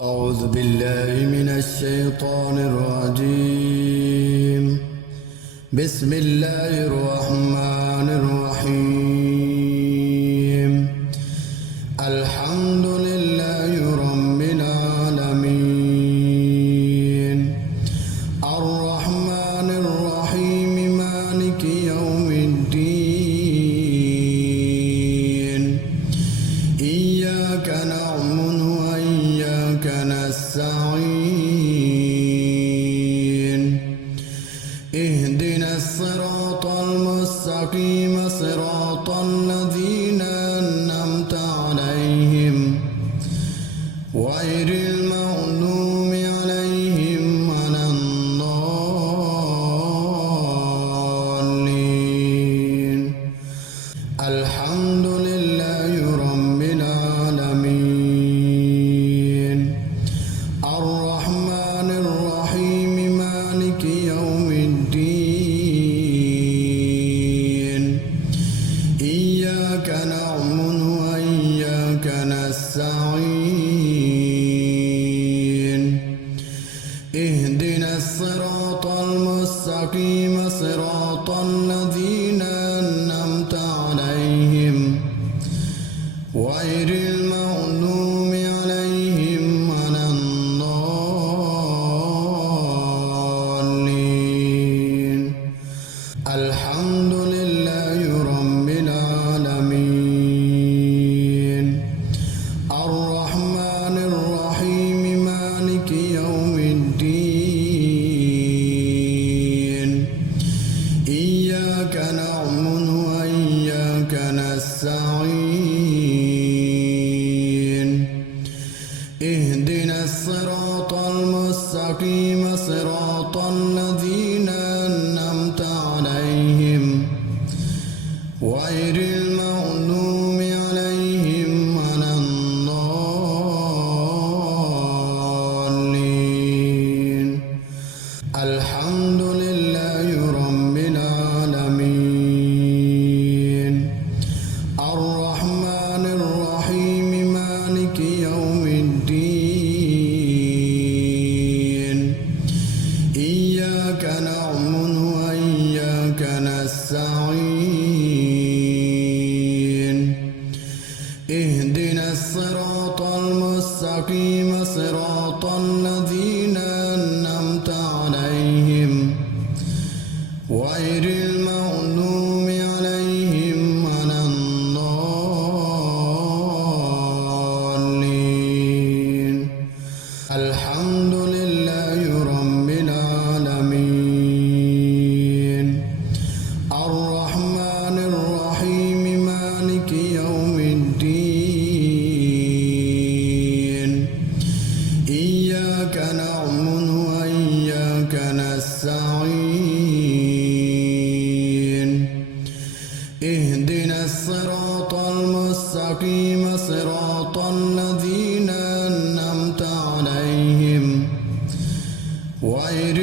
أعوذ بالله من الشيطان الرجيم. بسم الله الرحمن الرحيم. الحمد لله رب العالمين الرحمن الرحيم مالك يوم الدين إياك نعبد وإياك نستعين اهدنا الصراط المستقيم صراط الذين أنعمت عليهم غير المغضوب عليهم ولا الضالين. الحمد لله رب العالمين الرحمن الرحيم مالك يوم الدين إياك نعبد وإياك نستعين اهدنا الصراط المستقيم صراط الذين أنعمت عليهم غير المغضوب عليهم ولا الضالين. الحمد لله رب العالمين الرحمن الرحيم مالك يوم الدين إياك نعبد وإياك نستعين اهدنا الصراط المستقيم صراط الذين أنعمت عليهم غير المغضوب عليهم ولا الضالين. الحمد لله رب العالمين الرحمن الرحيم مالك يوم الدين إياك نعبد وإياك نستعين اهدنا الصراط المستقيم صراط الذين أنعمت عليهم غير المغضوب عليهم ولا الضالين. الحمد لله رب العالمين الرحمن الرحيم مالك يوم الدين إياك نعبد وإياك نستعين اهدنا الصراط المستقيم صراط الذين أنعمت عليهم غير